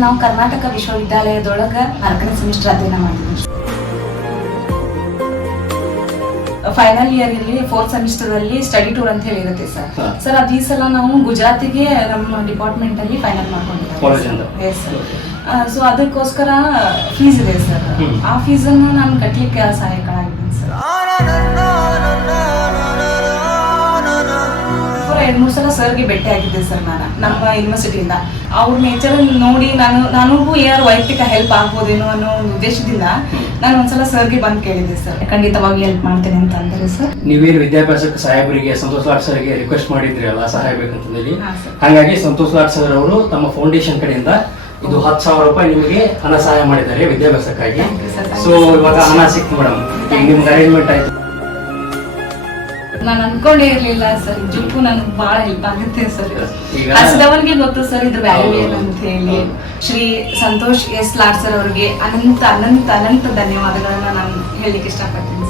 Sir ನಾವು ಕರ್ನಾಟಕ ವಿಶ್ವವಿದ್ಯಾಲಯದೊಳಗ 4ನೇ semester ಅಧ್ಯಯನ ಮಾಡಿದ್ವಿ. ಫೈನಲ್ ಇಯರ್ ಇಲ್ಲಿ 4th ಸೆಮಿಸ್ಟರ್ ಅಲ್ಲಿ ಸ್ಟಡಿ ಟೂರ್ ಅಂತ ಹೇಳಿ ಇರುತ್ತೆ ಸರ್. ಸರ್ ಅದು ಈ ಸಲ ನಾವು ಗುಜರಾತಿಗೆ ನಮ್ಮ ಡಿಪಾರ್ಟ್ಮೆಂಟ್ ಅಲ್ಲಿ ಫೈನಲ್ ಮಾಡ್ಕೊಂಡಿದ್ದೀವಿ. ಸೊ ಅದಕ್ಕೋಸ್ಕರ ಫೀಸ್ ಇದೆ ಸರ್. ಆ ಫೀಸ್ ಅನ್ನು ನಾನು ಕಟ್ಟಲಿಕ್ಕೆ ಸಹಾಯಕಳಾಗಿದ್ದೀನಿ ಸರ್. 2-3 ಸಲ ಸರ್ಗೆ ಭೇಟಿ ಆಗಿದ್ದೆ ಸರ್ ನಾನು ನಮ್ಮ ಯೂನಿವರ್ಸಿಟಿಯಿಂದ. ಅವ್ರ ನೇಚರ್ ನೋಡಿ ನನಗೂ ಏನಾದ್ರು ವೈಯಕ್ತಿಕ ಹೆಲ್ಪ್ ಆಗ್ಬೋದೇನೋ ಅನ್ನೋ ಒಂದು ಉದ್ದೇಶದಿಂದ ನಾನು ಒಂದ್ಸಲ ಸರ್ಗೆ ಬಂದು ಕೇಳಿದ್ದೆ ಸರ್. ಖಂಡಿತವಾಗಿ ಹೆಲ್ಪ್ ಮಾಡ್ತೇನೆ ಅಂತ ಅಂದರೆ ಸರ್. ನೀವೇನು ವಿದ್ಯಾಭ್ಯಾಸಕ್ಕೆ ಸಾಹೇಬರಿಗೆ ಸಂತೋಷ್ ಲಾಡ್ ಸರ್ಗೆ ರಿಕ್ವೆಸ್ಟ್ ಮಾಡಿದ್ರಿ ಅಲ್ಲ ಸಹಾಯ ಬೇಕಂತಂದೇಳಿ, ಹಾಗಾಗಿ ಸಂತೋಷ್ ಲಾಡ್ ಸರ್ ಅವರು ತಮ್ಮ ಫೌಂಡೇಶನ್ ಕಡೆಯಿಂದ ಇದು 10,000 ರೂಪಾಯಿ ನಿಮಗೆ ಹಣ ಸಹಾಯ ಮಾಡಿದ್ದಾರೆ ವಿದ್ಯಾಭ್ಯಾಸಕ್ಕಾಗಿ. ಸೊ ಇವಾಗ ಹಣ ಸಿಕ್ತು ಮೇಡಮ್, ಈಗ ನಿಮ್ಗೆ ಅರೇಂಜ್ಮೆಂಟ್ ಆಯ್ತು. ನಾನು ಅನ್ಕೊಂಡೇ ಇರ್ಲಿಲ್ಲ ಸರ್, ನಿಜಕ್ಕೂ ನನಗೆ ಬಹಳ ಹೆಲ್ಪ್ ಆಗುತ್ತೆ ಸರ್. ಹಸಿದವನಿಗೆ ಗೊತ್ತು ಸರ್ ಇದ್ರ ವ್ಯಾಲ್ಯೂ ಏನಂತ ಹೇಳಿ. ಶ್ರೀ ಸಂತೋಷ್ ಎಸ್ ಲಾಡ್ ಸರ್ ಅವರಿಗೆ ಅನಂತ ಅನಂತ ಅನಂತ ಧನ್ಯವಾದಗಳನ್ನ ನಾನು ಹೇಳಲಿಕ್ಕೆ ಇಷ್ಟಪಡ್ತೀನಿ.